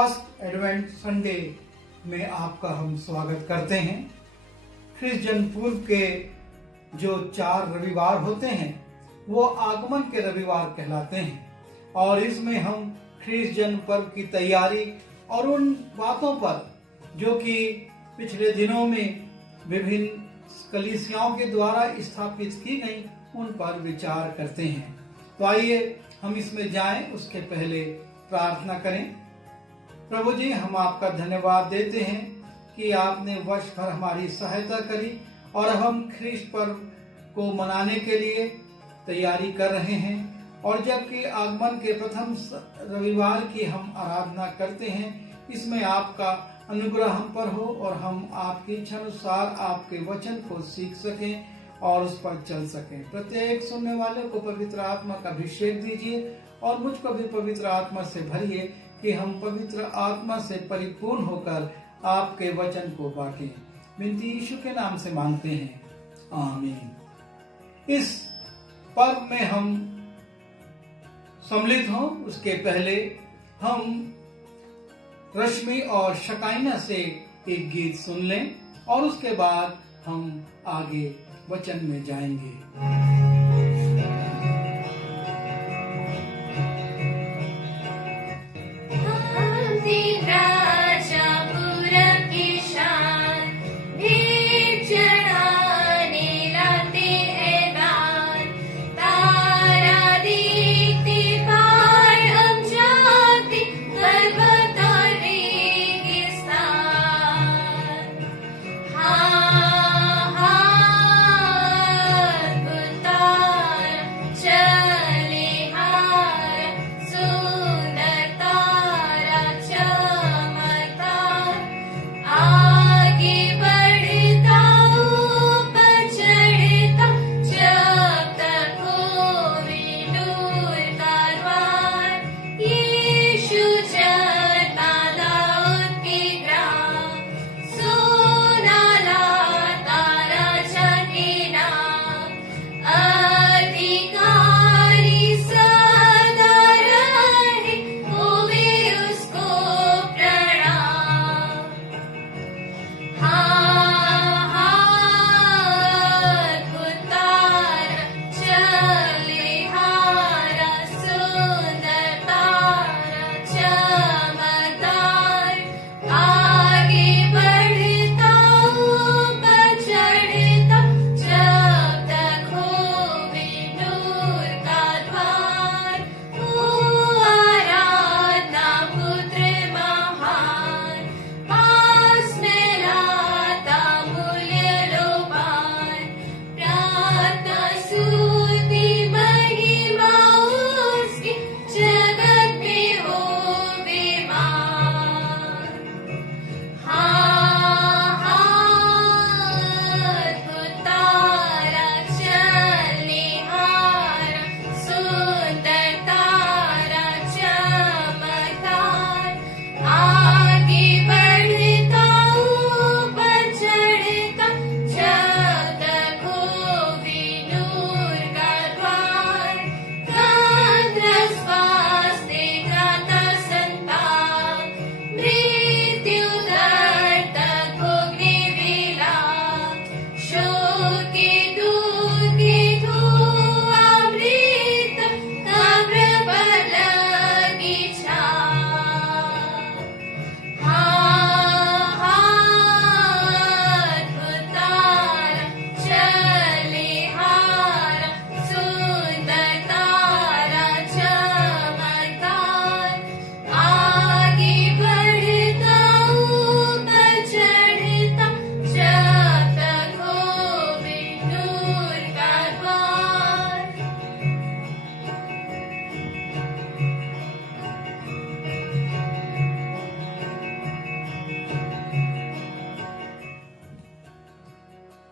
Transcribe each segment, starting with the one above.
First advent Sunday में आपका हम स्वागत करते हैं। ख्रिस्त जन्म पूर्व के जो 4 रविवार होते हैं वो आगमन के रविवार कहलाते हैं और इसमें हम ख्रिस्त जन्म पर्व की तैयारी और उन बातों पर जो कि पिछले दिनों में विभिन्न कलीसियाओं के द्वारा स्थापित की गई उन पर विचार करते हैं। तो आइए हम इसमें जाएं, उसके पहले प्रार्थना करें। प्रभु जी, हम आपका धन्यवाद देते हैं कि आपने वर्ष भर हमारी सहायता करी और हम ख्रिस्त पर्व को मनाने के लिए तैयारी कर रहे हैं और जबकि आगमन के प्रथम रविवार की हम आराधना करते हैं, इसमें आपका अनुग्रह हम पर हो और हम आपकी इच्छा अनुसार आपके वचन को सीख सकें और उस पर चल सकें। प्रत्येक सुनने वाले को पवित्र आत्मा का अभिषेक दीजिए और मुझको भी पवित्र आत्मा से भरिए कि हम पवित्र आत्मा से परिपूर्ण होकर आपके वचन को बांटें। विनती यीशु के नाम से मांगते हैं, आमीन। इस पर्व में हम सम्मिलित हों उसके पहले हम रश्मि और शकाइना से एक गीत सुन लें और उसके बाद हम आगे वचन में जाएंगे।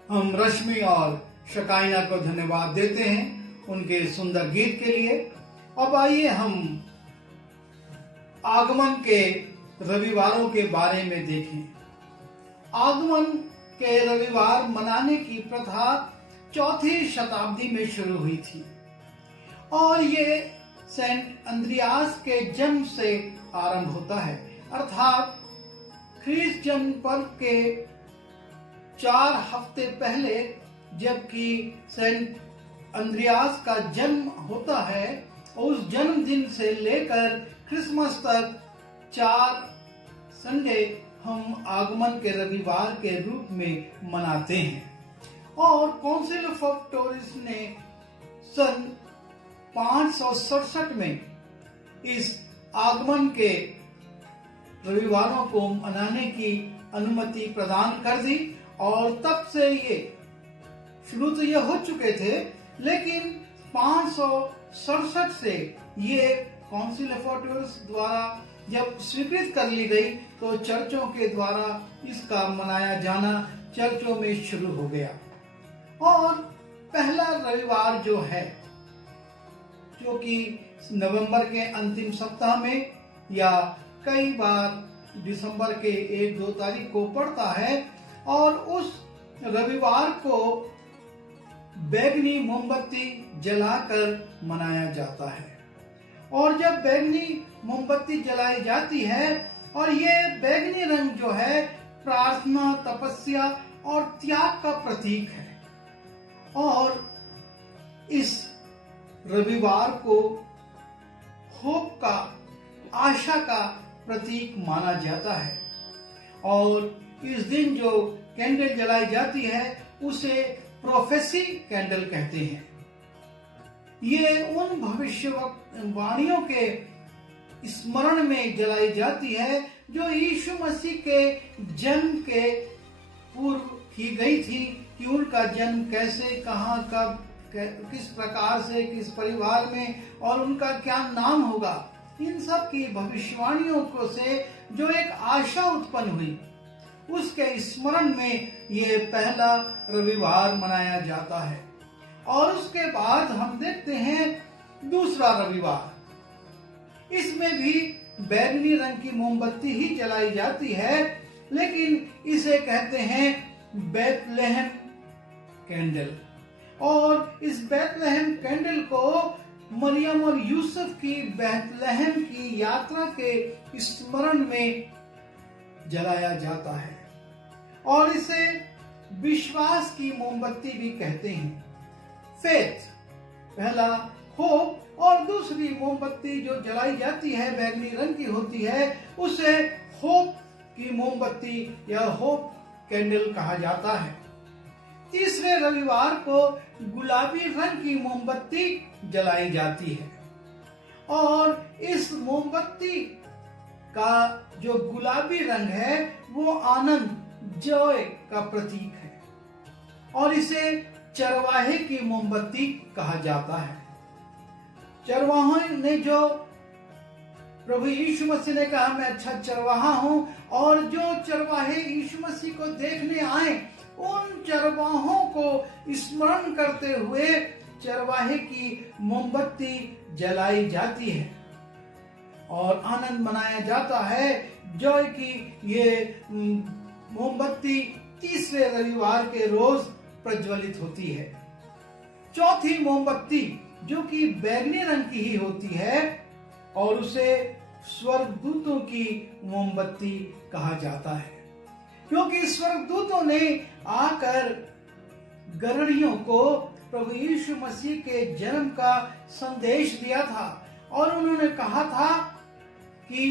हम रश्मि और शकाइना को धन्यवाद देते हैं उनके सुंदर गीत के लिए। अब आइए हम आगमन के रविवारों के बारे में देखें। आगमन के रविवार मनाने की प्रथा 4वीं शताब्दी में शुरू हुई थी और ये सेंट अंद्रियास के जन्म से आरंभ होता है। अर्थात क्रिसमस पर्व के 4 हफ्ते पहले जबकि सेंट अंद्रियास का जन्म होता है, उस जन्मदिन से लेकर क्रिसमस तक 4 संडे हम आगमन के रविवार के रूप में मनाते हैं। और काउंसिल ऑफ टोरिस ने सन 567 में इस आगमन के रविवारों को मनाने की अनुमति प्रदान कर दी और तब से ये शुरू तो ये हो चुके थे, लेकिन 567 से ये काउंसिल ऑफ टोरिस द्वारा जब स्वीकृत कर ली गई तो चर्चों के द्वारा इसका मनाया जाना चर्चों में शुरू हो गया। और पहला रविवार जो है, जो कि नवंबर के अंतिम सप्ताह में या कई बार दिसंबर के 1-2 तारीख को पड़ता है, और उस रविवार को बैगनी मोमबत्ती जलाकर मनाया जाता है। और जब बैगनी मोमबत्ती जलाई जाती है, और ये बैगनी रंग जो है प्रार्थना, तपस्या और त्याग का प्रतीक है, और इस रविवार को होप का, आशा का प्रतीक माना जाता है। और इस दिन जो कैंडल जलाई जाती है उसे प्रोफेसी कैंडल कहते हैं। ये उन भविष्यवाणियों के स्मरण में जलाई जाती है जो यीशु मसीह के जन्म के पूर्व की गई थी, कि उनका जन्म कैसे, कहाँ, कब, किस प्रकार से, किस परिवार में, और उनका क्या नाम होगा। इन सब की भविष्यवाणियों को से जो एक आशा उत्पन्न हुई, उसके स्मरण में ये पहला रविवार मनाया जाता है। और उसके बाद हम देखते हैं दूसरा रविवार। इसमें भी बैगनी रंग की मोमबत्ती ही जलाई जाती है, लेकिन इसे कहते हैं बेथलेहम कैंडल। और इस बेथलेहम कैंडल को मरियम और यूसुफ की बेथलेहम की यात्रा के स्मरण में जलाया जाता है, और इसे विश्वास की मोमबत्ती भी कहते हैं। फेथ, पहला होप, और दूसरी मोमबत्ती जो जलाई जाती है बैगनी रंग की होती है, उसे होप की मोमबत्ती या होप कैंडल कहा जाता है। तीसरे रविवार को गुलाबी रंग की मोमबत्ती जलाई जाती है, और इस मोमबत्ती का जो गुलाबी रंग है वो आनंद, जॉय का प्रतीक है, और इसे चरवाहे की मोमबत्ती कहा जाता है। चरवाहों ने जो प्रभु यीशु मसीह ने कहा मैं अच्छा चरवाहा हूं, और जो चरवाहे यीशु मसीह को देखने आए उन चरवाहों को स्मरण करते हुए चरवाहे की मोमबत्ती जलाई जाती है और आनंद मनाया जाता है। जॉय की ये मोमबत्ती तीसरे रविवार के रोज प्रज्वलित होती है। चौथी मोमबत्ती जो कि बैगनी रंग की ही होती है, और उसे स्वर्गदूतों की मोमबत्ती कहा जाता है, क्योंकि स्वर्गदूतों ने आकर गदरियों को प्रभु यीशु मसीह के जन्म का संदेश दिया था, और उन्होंने कहा था कि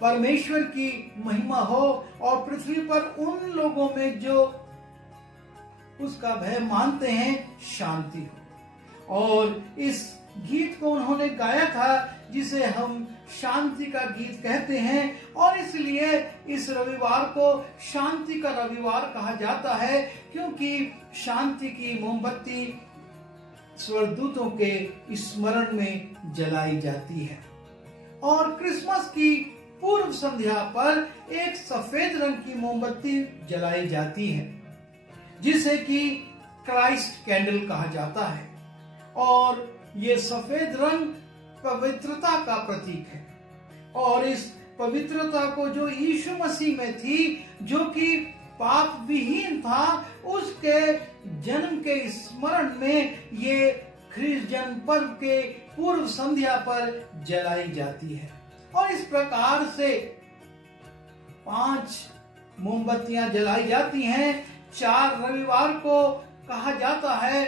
परमेश्वर की महिमा हो और पृथ्वी पर उन लोगों में जो उसका भय मानते हैं शांति हो। और इस गीत को उन्होंने गाया था जिसे हम शांति का गीत कहते हैं, और इसलिए इस रविवार को शांति का रविवार कहा जाता है, क्योंकि शांति की मोमबत्ती स्वर्गदूतों के स्मरण में जलाई जाती है। और क्रिसमस की पूर्व संध्या पर एक सफेद रंग की मोमबत्ती जलाई जाती है जिसे कि क्राइस्ट कैंडल कहा जाता है, और ये सफेद रंग पवित्रता का प्रतीक है। और इस पवित्रता को जो यीशु मसीह में थी, जो कि पाप विहीन था, उसके जन्म के स्मरण में ये ख्रीष्ट जन्म पर्व के पूर्व संध्या पर जलाई जाती है। और इस प्रकार से 5 मोमबत्तियां जलाई जाती हैं। 4 रविवार को कहा जाता है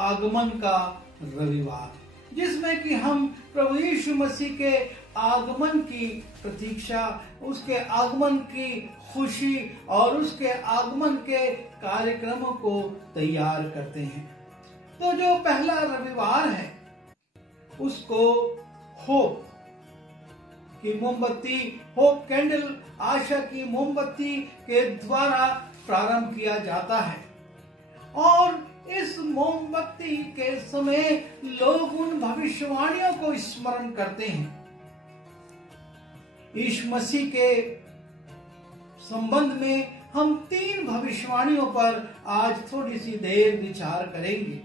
आगमन का रविवार, जिसमें कि हम प्रभु यीशु मसीह के आगमन की प्रतीक्षा, उसके आगमन की खुशी और उसके आगमन के कार्यक्रमों को तैयार करते हैं। तो जो पहला रविवार है उसको होप की मोमबत्ती, होप कैंडल, आशा की मोमबत्ती के द्वारा प्रारंभ किया जाता है। और इस मोमबत्ती के समय लोग उन भविष्यवाणियों को स्मरण करते हैं। यीशु मसीह के संबंध में हम 3 भविष्यवाणियों पर आज थोड़ी सी देर विचार करेंगे।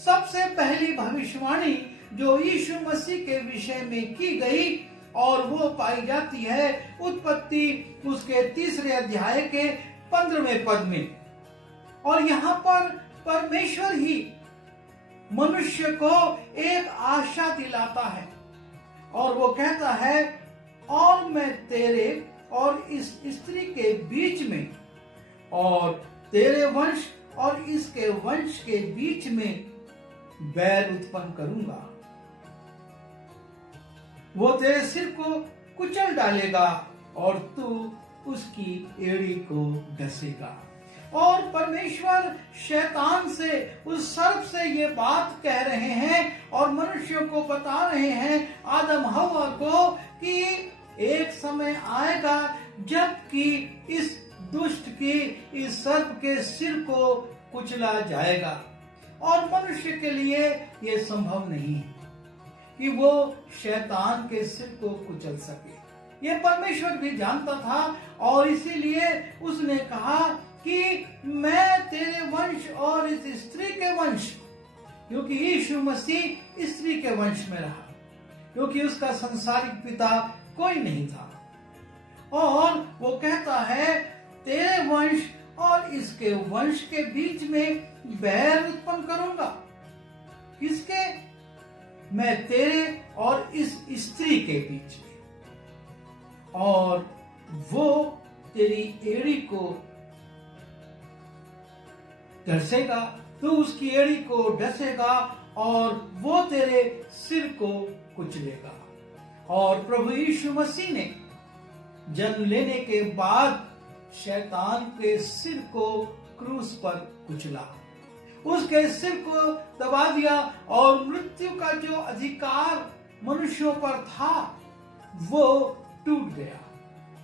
सबसे पहली भविष्यवाणी जो यीशु मसीह के विषय में की गई और वो पाई जाती है उत्पत्ति उसके 3 अध्याय के 15वें पद में। और यहाँ पर परमेश्वर ही मनुष्य को एक आशा दिलाता है और वो कहता है, और मैं तेरे और इस स्त्री के बीच में और तेरे वंश और इसके वंश के बीच में बैर उत्पन्न करूंगा। वो तेरे सिर को कुचल डालेगा और तू उसकी एड़ी को डसेगा। और परमेश्वर शैतान से, उस सर्प से ये बात कह रहे हैं और मनुष्यों को बता रहे हैं, आदम हवा को, कि एक समय आएगा जबकि इस दुष्ट की, इस सर्प के सिर को कुचला जाएगा। और मनुष्य के लिए यह संभव नहीं है कि वो शैतान के सिर को कुचल सके। ये परमेश्वर भी जानता था और इसीलिए उसने कहा कि मैं तेरे वंश और इस स्त्री के वंश, क्योंकि यीशु मसीह स्त्री के वंश में रहा, क्योंकि उसका संसारिक पिता कोई नहीं था। और वो कहता है तेरे वंश और इसके वंश के बीच में बैर उत्पन्न करूंगा। किसके? मैं तेरे और इस स्त्री के बीच में, और वो तेरी एड़ी को डसेगा, तू उसकी एड़ी को डसेगा और वो तेरे सिर को कुचलेगा। और प्रभु यीशु मसीह ने जन्म लेने के बाद शैतान के सिर को क्रूस पर कुचला, उसके सिर को दबा दिया और मृत्यु का जो अधिकार मनुष्यों पर था वो टूट गया।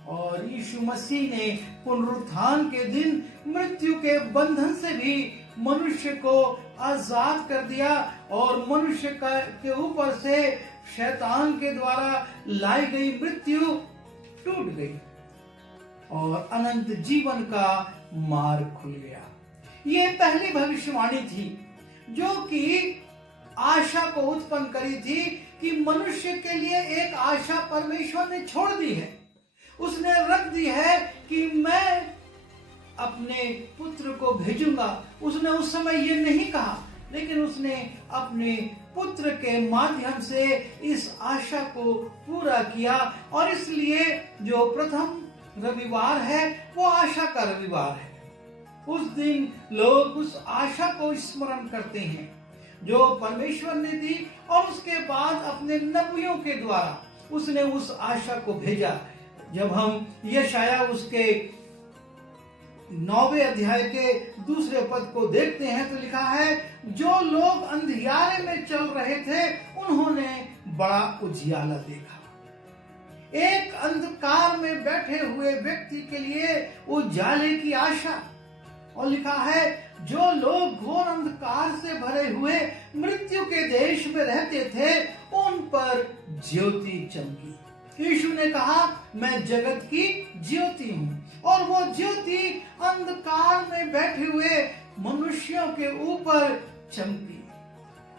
और यीशु मसीह ने पुनरुत्थान के दिन मृत्यु के बंधन से भी मनुष्य को आजाद कर दिया और मनुष्य के ऊपर से शैतान के द्वारा लाई गई मृत्यु टूट गई और अनंत जीवन का मार्ग खुल गया। ये पहली भविष्यवाणी थी जो कि आशा को उत्पन्न करी थी कि मनुष्य के लिए एक आशा परमेश्वर ने छोड़ दी है, उसने रख दी है कि मैं अपने पुत्र को भेजूंगा। उसने उस समय ये नहीं कहा, लेकिन उसने अपने पुत्र के माध्यम से इस आशा को पूरा किया। और इसलिए जो प्रथम रविवार है वो आशा का रविवार है। उस दिन लोग उस आशा को स्मरण करते हैं जो परमेश्वर ने दी, और उसके बाद अपने नबियों के द्वारा उसने उस आशा को भेजा। जब हम यशाया उसके 9वें अध्याय के 2 पद को देखते हैं तो लिखा है, जो लोग अंधियारे में चल रहे थे उन्होंने बड़ा उजियाला देखा। एक अंधकार में बैठे हुए व्यक्ति के लिए उजाले की आशा। और लिखा है, जो लोग घोर अंधकार से भरे हुए मृत्यु के देश में रहते थे उन पर ज्योति चमकी। यीशु ने कहा, मैं जगत की ज्योति हूँ, और वो ज्योति अंधकार में बैठे हुए मनुष्यों के ऊपर चमकी।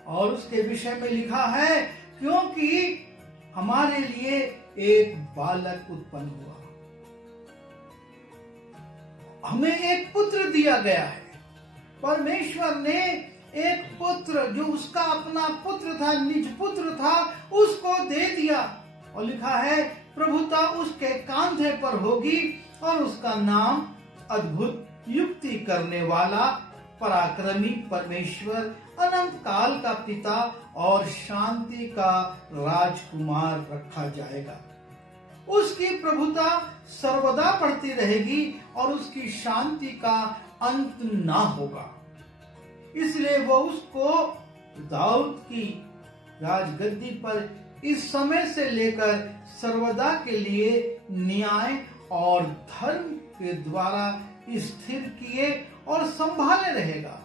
और उसके विषय में लिखा है, क्योंकि हमारे लिए एक बालक उत्पन्न हुआ, हमें एक पुत्र दिया गया है। परमेश्वर ने एक पुत्र, जो उसका अपना पुत्र था, निज पुत्र था, उसको दे दिया। और लिखा है प्रभुता उसके कांधे पर होगी और उसका नाम अद्भुत, युक्ति करने वाला, पराक्रमी परमेश्वर, अनंत काल का पिता और शांति का राजकुमार रखा जाएगा। उसकी प्रभुता सर्वदा बढ़ती रहेगी और उसकी शांति का अंत ना होगा। इसलिए वो उसको दाऊद की राजगद्दी पर इस समय से लेकर सर्वदा के लिए न्याय और धर्म के द्वारा स्थिर किए और संभाले रहेगा।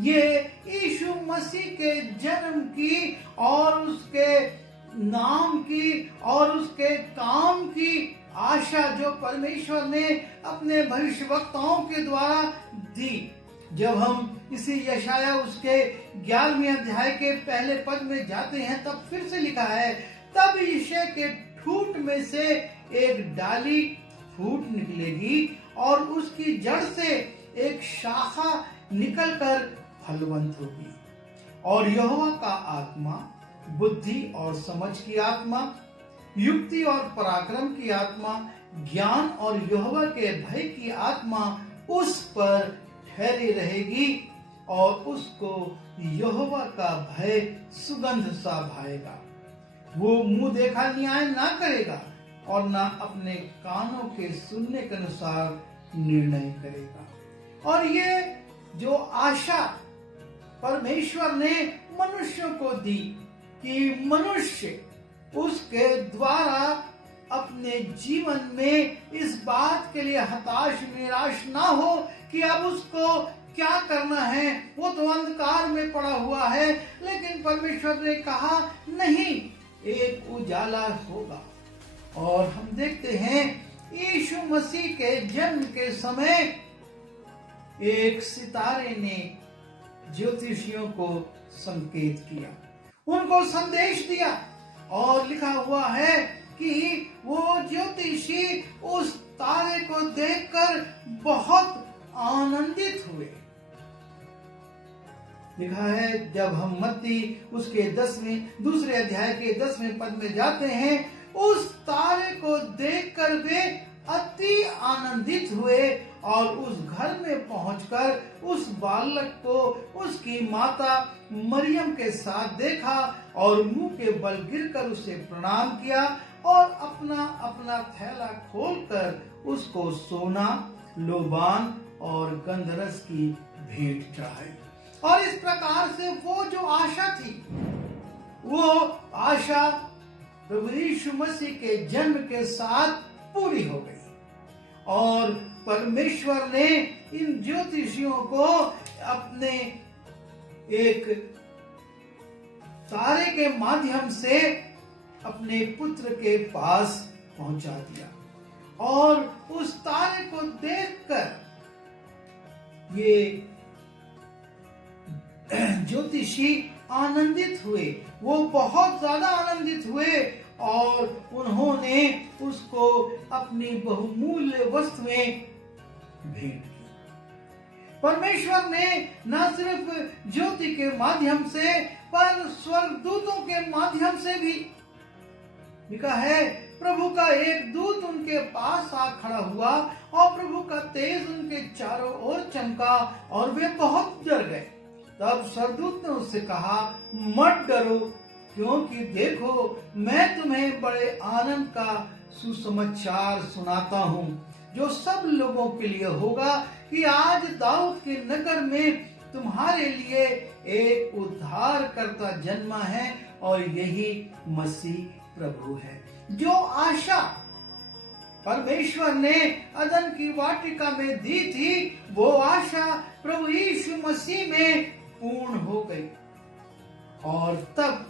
ये यीशु मसीह के जन्म की और उसके नाम की और उसके काम की आशा जो परमेश्वर ने अपने भविष्यवक्ताओं के द्वारा दी। जब हम इसी यशाया उसके 11वें अध्याय के पहले पद में जाते हैं तब फिर से लिखा है, तब यिशै के ठूंठ में से एक डाली फूट निकलेगी और उसकी जड़ से एक शाखा निकलकर फलवंत होगी। और यहोवा का आत्मा बुद्धि और समझ की आत्मा, युक्ति और पराक्रम की आत्मा, ज्ञान और यहोवा के भय की आत्मा उस पर ठहरी रहेगी और उसको यहोवा का भय सुगंध सा भाएगा। वो मुंह देखा न्याय ना करेगा और ना अपने कानों के सुनने के अनुसार निर्णय करेगा। और ये जो आशा परमेश्वर ने मनुष्यों को दी कि मनुष्य उसके द्वारा अपने जीवन में इस बात के लिए हताश निराश ना हो कि अब उसको क्या करना है, वो तो अंधकार में पड़ा हुआ है। लेकिन परमेश्वर ने कहा नहीं, एक उजाला होगा। और हम देखते हैं यीशु मसीह के जन्म के समय एक सितारे ने ज्योतिषियों को संकेत किया, उनको संदेश दिया। और लिखा हुआ है कि वो ज्योतिषी उस तारे को देखकर बहुत आनंदित हुए। लिखा है, जब हम मत्ती उसके 10वें अध्याय के 10वें पद में जाते हैं, उस तारे को देखकर वे अति आनंदित हुए और उस घर में पहुंचकर उस बालक को उसकी माता मरियम के साथ देखा और मुंह के बल गिरकर उसे प्रणाम किया और अपना अपना थैला खोलकर उसको सोना, लोबान और गंधरस की भेंट चढ़ाई। और इस प्रकार से वो जो आशा थी, वो आशा प्रभु यीशु मसीह के जन्म के साथ पूरी हो गई। और परमेश्वर ने इन ज्योतिषियों को अपने एक तारे के माध्यम से अपने पुत्र के पास पहुंचा दिया। और उस तारे को देखकर ये ज्योतिषी आनंदित हुए, वो बहुत ज्यादा आनंदित हुए और उन्होंने उसको अपनी बहुमूल्य वस्तुएं भेंट की। परमेश्वर ने न सिर्फ ज्योति के माध्यम से पर स्वर्गदूतों के माध्यम से भी, लिखा है, प्रभु का एक दूत उनके पास आ खड़ा हुआ और प्रभु का तेज उनके चारों ओर चमका और वे बहुत डर गए। तब स्वर्गदूत ने उससे कहा, मत डरो, क्योंकि देखो मैं तुम्हें बड़े आनंद का सुसमाचार सुनाता हूँ, जो सब लोगों के लिए होगा कि आज दाऊद के नगर में तुम्हारे लिए एक उद्धारकर्ता जन्मा है और यही मसीह प्रभु है। जो आशा परमेश्वर ने अदन की वाटिका में दी थी, वो आशा प्रभु यीशु मसीह में पूर्ण हो गई। और तब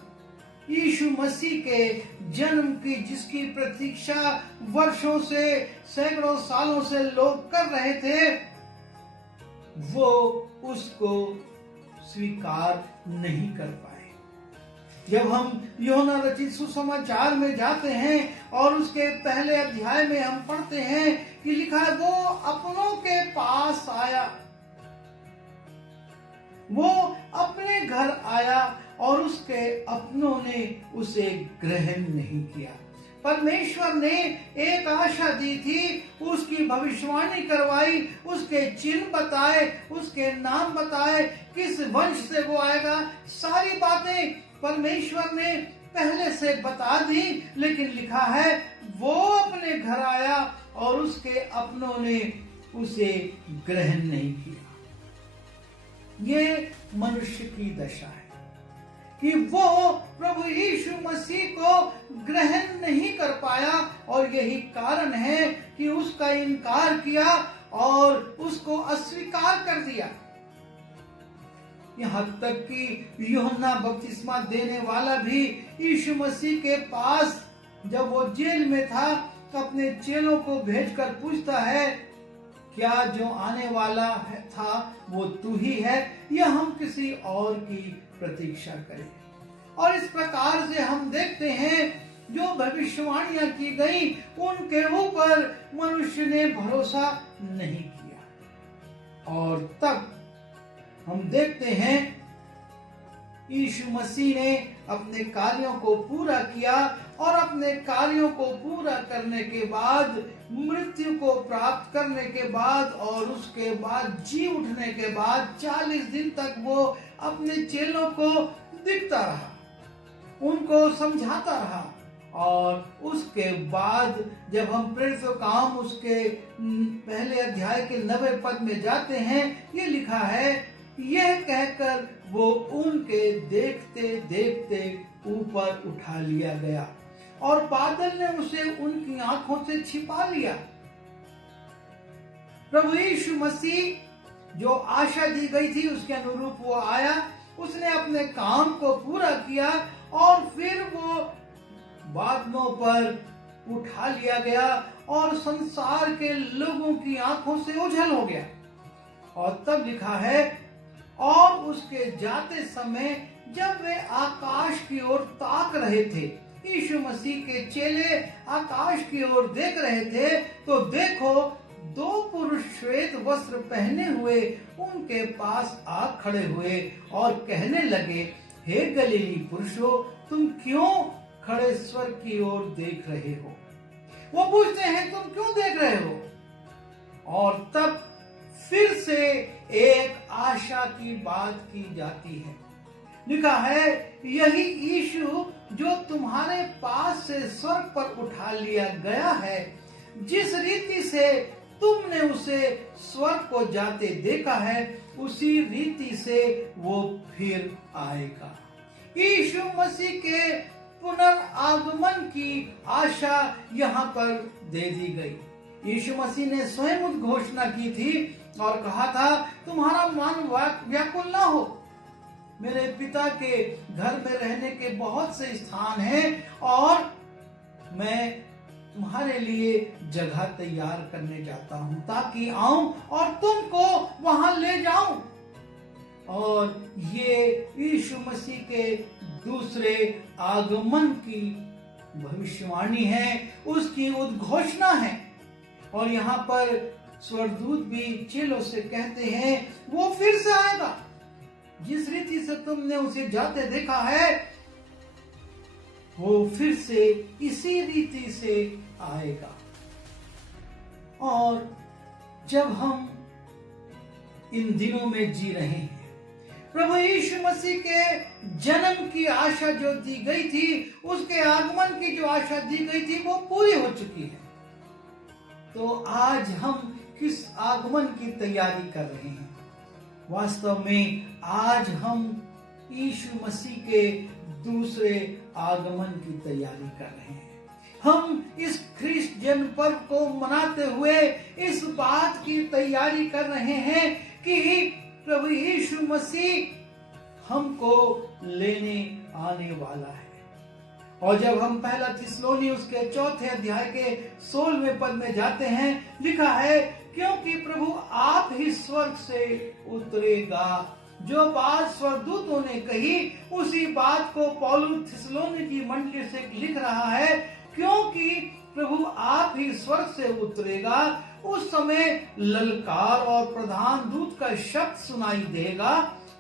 यीशु मसीह के जन्म की जिसकी प्रतीक्षा वर्षों से, सैकड़ों सालों से लोग कर रहे थे, वो उसको स्वीकार नहीं कर पाए। जब हम यूहन्ना रचित सुसमाचार में जाते हैं और उसके पहले अध्याय में हम पढ़ते हैं कि लिखा है, वो अपनों के पास आया, वो अपने घर आया और उसके अपनों ने उसे ग्रहण नहीं किया। परमेश्वर ने एक आशा दी थी, उसकी भविष्यवाणी करवाई, उसके चिन्ह बताए, उसके नाम बताए, किस वंश से वो आएगा, सारी बातें परमेश्वर ने पहले से बता दी। लेकिन लिखा है वो अपने घर आया और उसके अपनों ने उसे ग्रहण नहीं किया। ये मनुष्य की दशा है कि वो प्रभु यीशु मसीह को ग्रहण नहीं कर पाया, और यही कारण है कि उसका इनकार किया और उसको अस्वीकार कर दिया। यहाँ तक कि यूहन्ना बपतिस्मा देने वाला भी यीशु मसीह के पास जब वो जेल में था तो अपने चेलों को भेजकर पूछता है, क्या जो आने वाला था वो तू ही है या हम किसी और की प्रतीक्षा करें? और इस प्रकार से हम देखते हैं जो भविष्यवाणियां की गई उनके ऊपर मनुष्य ने भरोसा नहीं किया। और तब हम देखते हैं यीशु मसीह ने अपने कार्यों को पूरा किया, और अपने कार्यों को पूरा करने के बाद, मृत्यु को प्राप्त करने के बाद और उसके बाद जी उठने के बाद 40 दिन तक वो अपने चेलों को दिखता रहा, उनको समझाता रहा। और उसके बाद जब हम प्रेरितों का काम उसके पहले अध्याय के 90 पद में जाते हैं, ये लिखा है, यह कहकर वो उनके देखते देखते ऊपर उठा लिया गया और बादल ने उसे उनकी आंखों से छिपा लिया। प्रभु यीशु मसीह जो आशा दी गई थी उसके अनुरूप वो आया, उसने अपने काम को पूरा किया और फिर वो बादलों पर उठा लिया गया और संसार के लोगों की आंखों से ओझल हो गया। और तब लिखा है, और उसके जाते समय जब वे आकाश की ओर ताक रहे थे, यीशु मसीह के चेले आकाश की ओर देख रहे थे, तो देखो 2 पुरुष श्वेत वस्त्र पहने हुए उनके पास आ खड़े हुए और कहने लगे, हे गलीली पुरुषों, तुम क्यों खड़े स्वर्ग की ओर देख रहे हो? वो पूछते हैं, तुम क्यों देख रहे हो? और तब फिर से एक आशा की बात की जाती है। लिखा है, यही यीशु जो तुम्हारे पास से स्वर्ग पर उठा लिया गया है, जिस रीति से तुमने उसे स्वर्ग को जाते देखा है, उसी रीति से वो फिर आएगा। यीशु मसीह के पुनर्आगमन की आशा यहाँ पर दे दी गई। यीशु मसीह ने स्वयं उद्घोषणा की थी और कहा था, तुम्हारा मन व्याकुल ना हो, मेरे पिता के घर में रहने के बहुत से स्थान हैं और मैं तुम्हारे लिए जगह तैयार करने जाता हूं ताकि आऊं और तुमको वहां ले जाऊं। और ये यीशु मसीह के दूसरे आगमन की भविष्यवाणी है, उसकी उद्घोषणा है। और यहाँ पर स्वर्गदूत भी चेलों से कहते हैं, वो फिर से आएगा, जिस रीति से तुमने उसे जाते देखा है, वो फिर से इसी रीति से आएगा। और जब हम इन दिनों में जी रहे हैं, प्रभु यीशु मसीह के जन्म की आशा जो दी गई थी, उसके आगमन की जो आशा दी गई थी, वो पूरी हो चुकी है। तो आज हम किस आगमन की तैयारी कर रहे हैं? वास्तव में आज हम यीशु मसीह के दूसरे आगमन की तैयारी कर रहे हैं। हम इस ख्रीष्ट जन्म पर्व को मनाते हुए इस बात की तैयारी कर रहे हैं कि प्रभु यीशु मसीह हमको लेने आने वाला है। और जब हम पहला थिस्सलुनी उसके 4 अध्याय के 16वें पद में जाते हैं, लिखा है, क्योंकि प्रभु आप ही स्वर्ग से उतरेगा। जो बात स्वर्गदूतों ने कही, उसी बात को पौलुस थिस्सलुनी की मंडली से लिख रहा है, क्योंकि प्रभु आप ही स्वर्ग से उतरेगा। उस समय ललकार और प्रधान दूत का शब्द सुनाई देगा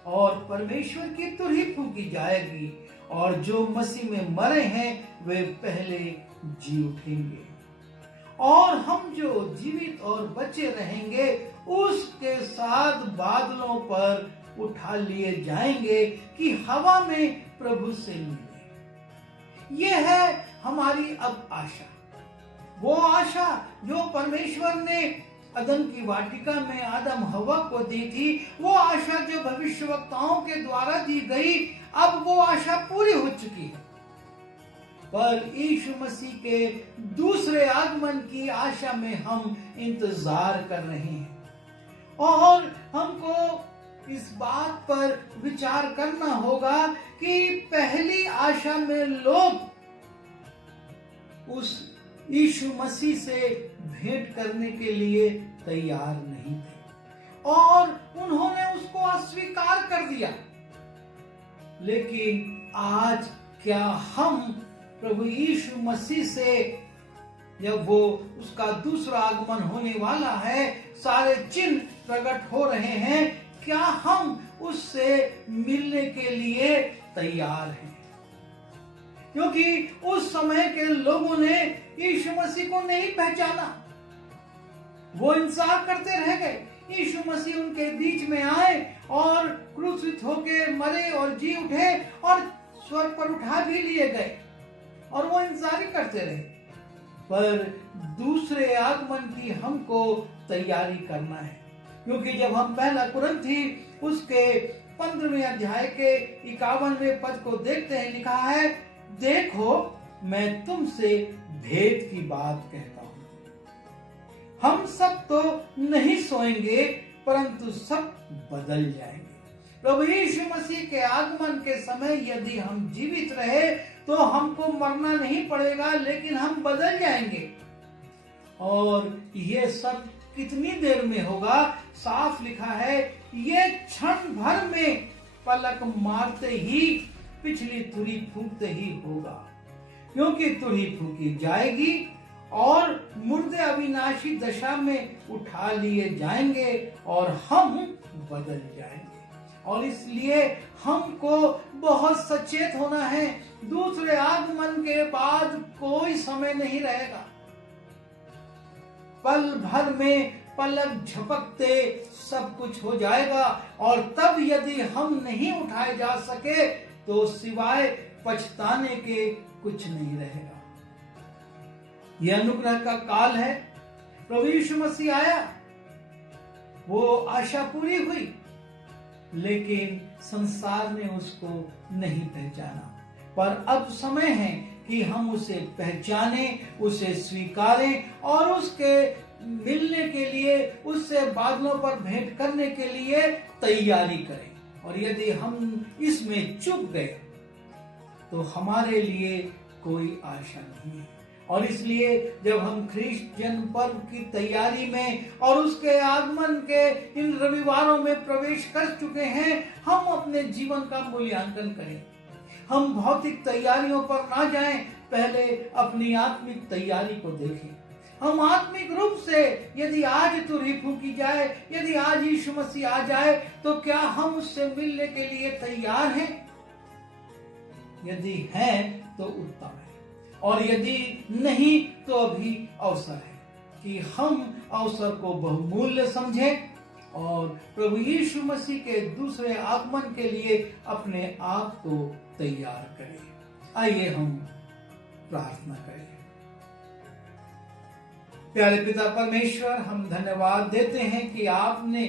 और परमेश्वर की तुरही फूंकी जाएगी, और जो मसीह में मरे हैं वे पहले जी उठेंगे और हम जो जीवित और बचे रहेंगे उसके साथ बादलों पर उठा लिए जाएंगे कि हवा में प्रभु से मिले। यह है हमारी अब आशा, वो आशा जो परमेश्वर ने अदन की वाटिका में आदम हवा को दी थी, वो आशा जो भविष्यवक्ताओं के द्वारा दी गई, अब वो आशा पूरी हो चुकी है। पर यीशु मसीह के दूसरे आगमन की आशा में हम इंतजार कर रहे हैं और हमको इस बात पर विचार करना होगा कि पहली आशा में लोग उस यीशु मसीह से भेंट करने के लिए तैयार नहीं थे और उन्होंने उसको अस्वीकार कर दिया। लेकिन आज क्या हम प्रभु यीशु मसीह से, जब वो उसका दूसरा आगमन होने वाला है, सारे चिन्ह प्रकट हो रहे हैं, क्या हम उससे मिलने के लिए तैयार हैं? क्योंकि उस समय के लोगों ने यीशु मसीह को नहीं पहचाना, वो इंतजार करते रह गए। यीशु मसीह उनके बीच में आए और क्रूसित होके मरे और जी उठे और स्वर्ग पर उठा भी लिए गए और वो इंतजार करते रहे। पर दूसरे आगमन की हमको तैयारी करना है, क्योंकि जब हम पहला कुरिन्थी उसके 15वें अध्याय के 51वें पद को देखते हैं, लिखा है, देखो मैं तुमसे भेद की बात कहता हूं, हम सब तो नहीं सोएंगे परंतु सब बदल जाएंगे। प्रभु यीशु मसीह के आगमन के समय यदि हम जीवित रहे तो हमको मरना नहीं पड़ेगा, लेकिन हम बदल जाएंगे। और ये सब कितनी देर में होगा? साफ लिखा है, ये क्षण भर में पलक मारते ही, पिछली तुरही फूंकते ही होगा। क्योंकि तुरही फूंकी जाएगी और मुर्दे अविनाशी दशा में उठा लिए जाएंगे और हम बदल जाएंगे। और इसलिए हमको बहुत सचेत होना है। दूसरे आगमन के बाद कोई समय नहीं रहेगा, पल भर में पलक झपकते सब कुछ हो जाएगा और तब यदि हम नहीं उठाए जा सके तो सिवाय पछताने के कुछ नहीं रहेगा। यह अनुग्रह का काल है। प्रभु यीशु मसीह आया, वो आशा पूरी हुई, लेकिन संसार ने उसको नहीं पहचाना। पर अब समय है कि हम उसे पहचाने, उसे स्वीकारें और उसके मिलने के लिए, उससे बादलों पर भेंट करने के लिए तैयारी करें। और यदि हम इसमें चूक गए तो हमारे लिए कोई आशा नहीं है। और इसलिए जब हम ख्रीष्ट जन्म पर्व की तैयारी में और उसके आगमन के इन रविवारों में प्रवेश कर चुके हैं, हम अपने जीवन का मूल्यांकन करें। हम भौतिक तैयारियों पर ना जाएं, पहले अपनी आत्मिक तैयारी को देखें। हम आत्मिक रूप से, यदि आज तुरही फूंकी जाए, यदि आज यीशु मसीह आ जाए, तो क्या हम उससे मिलने के लिए तैयार हैं? यदि हैं तो उत्तम है, और यदि नहीं तो अभी अवसर है कि हम अवसर को बहुमूल्य समझें और प्रभु यीशु मसीह के दूसरे आगमन के लिए अपने आप को तैयार करें। आइए हम प्रार्थना करें। प्यारे पिता परमेश्वर, हम धन्यवाद देते हैं कि आपने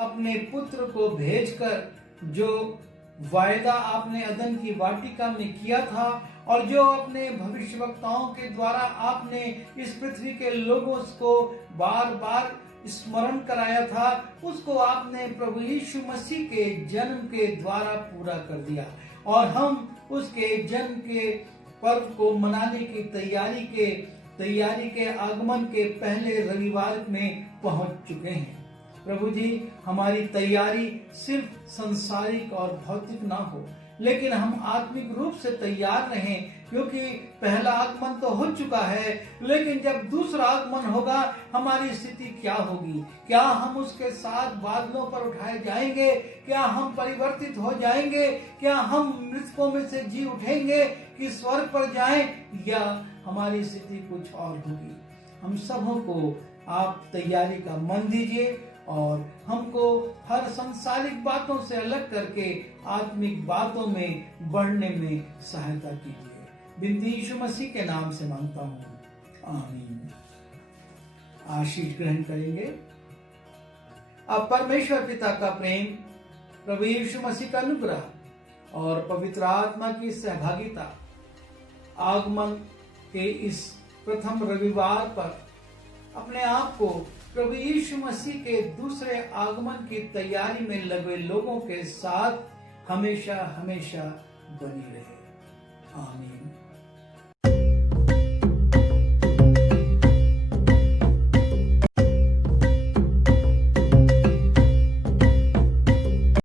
अपने पुत्र को भेजकर जो वायदा आपने अदन की वाटिका में किया था और जो अपने भविष्यवक्ताओं के द्वारा आपने इस पृथ्वी के लोगों को बार बार स्मरण कराया था, उसको आपने प्रभु यीशु मसीह के जन्म के द्वारा पूरा कर दिया। और हम उसके जन्म के पर्व को मनाने की तैयारी के आगमन के पहले रविवार में पहुंच चुके हैं। प्रभु जी, हमारी तैयारी सिर्फ संसारिक और भौतिक ना हो, लेकिन हम आत्मिक रूप से तैयार रहें क्योंकि पहला आगमन तो हो चुका है, लेकिन जब दूसरा आगमन होगा हमारी स्थिति क्या होगी? क्या हम उसके साथ बादलों पर उठाए जाएंगे? क्या हम परिवर्तित हो जाएंगे? क्या हम मृतकों में से जी उठेंगे कि स्वर्ग पर जाएं, या हमारी स्थिति कुछ और होगी? हम सबों को आप तैयारी का मन दीजिए और हमको हर सांसारिक बातों से अलग करके आत्मिक बातों में बढ़ने में सहायता कीजिए। बिनती यीशु मसीह के नाम से मांगता हूँ, आमीन। आशीष ग्रहण करेंगे। अब परमेश्वर पिता का प्रेम, प्रभु यीशु मसीह का अनुग्रह और पवित्र आत्मा की सहभागिता आगमन के इस प्रथम रविवार पर अपने आप को प्रभु यीशु मसीह के दूसरे आगमन की तैयारी में लगे लोगों के साथ हमेशा हमेशा बनी रहे। आमीन।